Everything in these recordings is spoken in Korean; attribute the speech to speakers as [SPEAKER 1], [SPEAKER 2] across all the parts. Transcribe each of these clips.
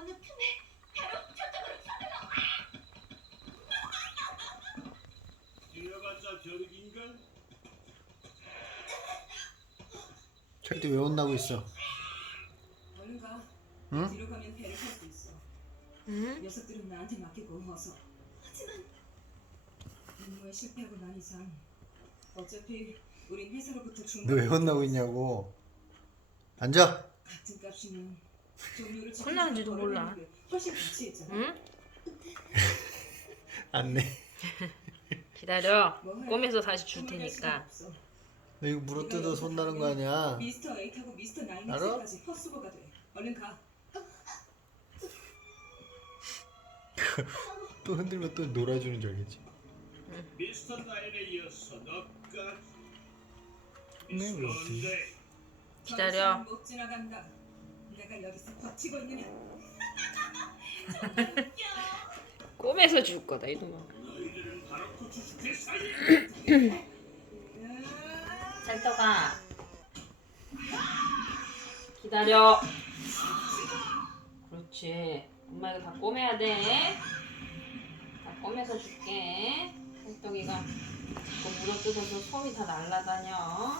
[SPEAKER 1] 어느 틈에 바로 저쪽으로 서둘러.
[SPEAKER 2] 뛰어봤자 벼룩인걸?
[SPEAKER 3] 절대 왜 혼나고 있어?
[SPEAKER 4] 얼른 가.
[SPEAKER 3] 응?
[SPEAKER 4] 뒤로 가면 배를 탈 수 있어.
[SPEAKER 5] 응?
[SPEAKER 4] 녀석들은 나한테 맡기고 어서.
[SPEAKER 1] 하지만
[SPEAKER 4] 임무에 실패하고 난 이상 어차피 우린 회사로부터
[SPEAKER 3] 너 왜 혼나고 있냐고. 앉아.
[SPEAKER 4] 같은 값이면 종류를
[SPEAKER 5] 혼나는지도 몰라.
[SPEAKER 4] 훨씬 가치 있잖아.
[SPEAKER 5] 응?
[SPEAKER 3] 안내.
[SPEAKER 5] 기다려. 꼬매서 다시 줄
[SPEAKER 4] 고민할 수가
[SPEAKER 5] 테니까.
[SPEAKER 4] 없어.
[SPEAKER 3] 너 이거 물어뜯어서 혼나는 거 아니야?
[SPEAKER 4] 미스터 8하고 미스터
[SPEAKER 3] 알아?
[SPEAKER 4] 9까지 헛수고가 돼. 얼른 가.
[SPEAKER 3] 또 흔들면 또 놀아주는 줄 알겠지.
[SPEAKER 2] 미스터 나인에 이어서 너까지.
[SPEAKER 3] 네,
[SPEAKER 2] 미스터
[SPEAKER 3] 뭐
[SPEAKER 2] 언제?
[SPEAKER 5] 기다려.
[SPEAKER 4] 더 이상 못 지나간다. 내가 여기서 버티고 있느냐?
[SPEAKER 5] 꼬매서 줄 거다 이놈아.
[SPEAKER 2] 너희들은 바로 고추 죽게 사이.
[SPEAKER 5] 찰떡아. 기다려. 그렇지. 엄마 이거 다 꼬매야 돼. 다 꼬매서 줄게. 찰떡이가 이거 물어뜯어서 솜이 다 날라다녀.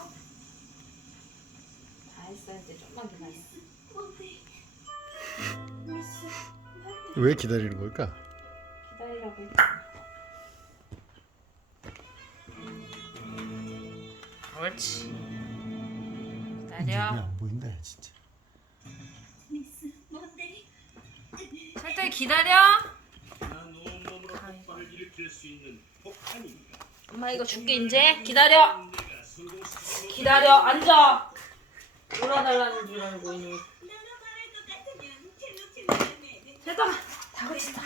[SPEAKER 5] 다 했어. 이제 좀만 기다려.
[SPEAKER 1] 뭔데? 미스 뭔데?
[SPEAKER 3] 왜 기다리는 걸까?
[SPEAKER 5] 기다리라고 했지. 옳지.
[SPEAKER 3] 눈이
[SPEAKER 5] 기다려.
[SPEAKER 3] 안 보인다 야, 진짜.
[SPEAKER 1] 미스 뭔데?
[SPEAKER 5] 찰떡이 기다려.
[SPEAKER 2] 난 온몸으로 폭발을 일으킬 수 있는 폭탄인가?
[SPEAKER 5] 엄마 이거 줄게 이제. 기다려.
[SPEAKER 2] 내가 성공시키는
[SPEAKER 5] 기다려. 앉아. 놀아달라는 줄 알고 이놈.
[SPEAKER 1] 너가 말할 것 같으면 킬로킬로네.
[SPEAKER 5] 찰떡아. 다 고친다.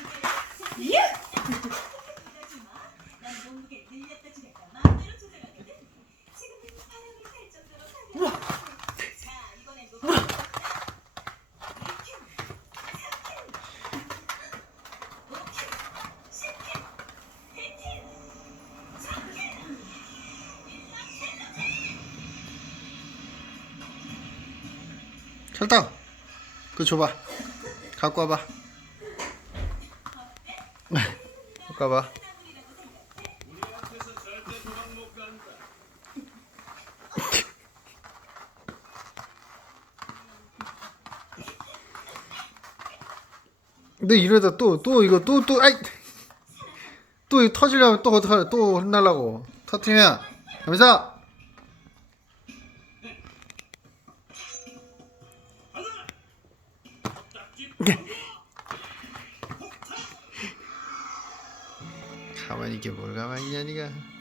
[SPEAKER 1] 난 몸무게 늘렸다 줄였다 마음대로 조절하거든. 지금은 바람이 살 정도로 달려. 자 이번엔 뭐? 2캔, 3캔, 5캔, 10캔, 100캔, 1000캔.
[SPEAKER 3] 찰떡. 그거 줘봐. 갖고 와봐. 갖고 와봐.
[SPEAKER 2] 우리한테서 절대 도망 못 간다.
[SPEAKER 3] 근데 이러다 또 이거 또 아이 또 이거 터지려면 또 어떡하래? 또 혼날라고. 터트리면 여기서 가만히 있게 뭘 가만히 있냐 니가.